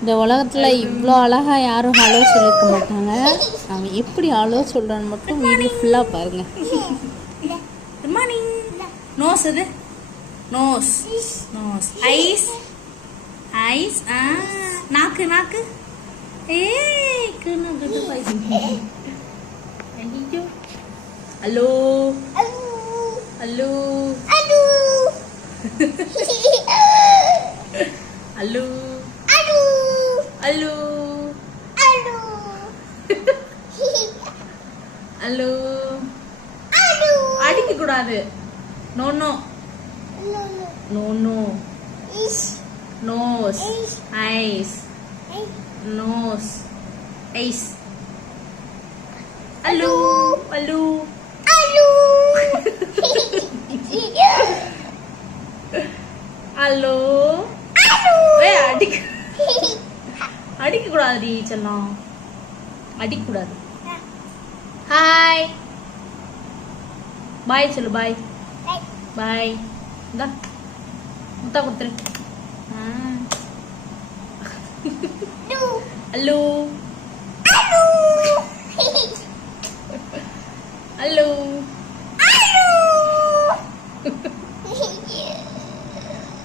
இந்த உலகத்தில் இவ்வளோ அழகாக யாரும் ஹலோ சொல்லியிருக்க மாட்டாங்க. அவன் எப்படி ஹலோ சொல்கிறான்னு மட்டும் வீடியோ ஃபுல்லாக பாருங்கள். Good morning. நோஸ் அது நோஸ் நோஸ். Eyes eyes. நாக்கு நாக்கு. ஏய் கண்ணு கண்ணு பாய்ஸ். ஐயோ. Hello hello hello hello hello. அடிக்க கூடாது. No no no no. Nose eyes nose eyes. Hello hello hello. அடிக்க கூடாது செல்லம், அடிக்க கூடாது. ஹாய் பாய் சொல்லு. பாய் பாய். இந்தா முத்தா கொடுத்துரு. Hello hello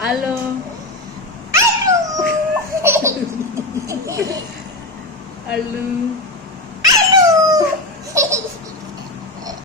hello hello.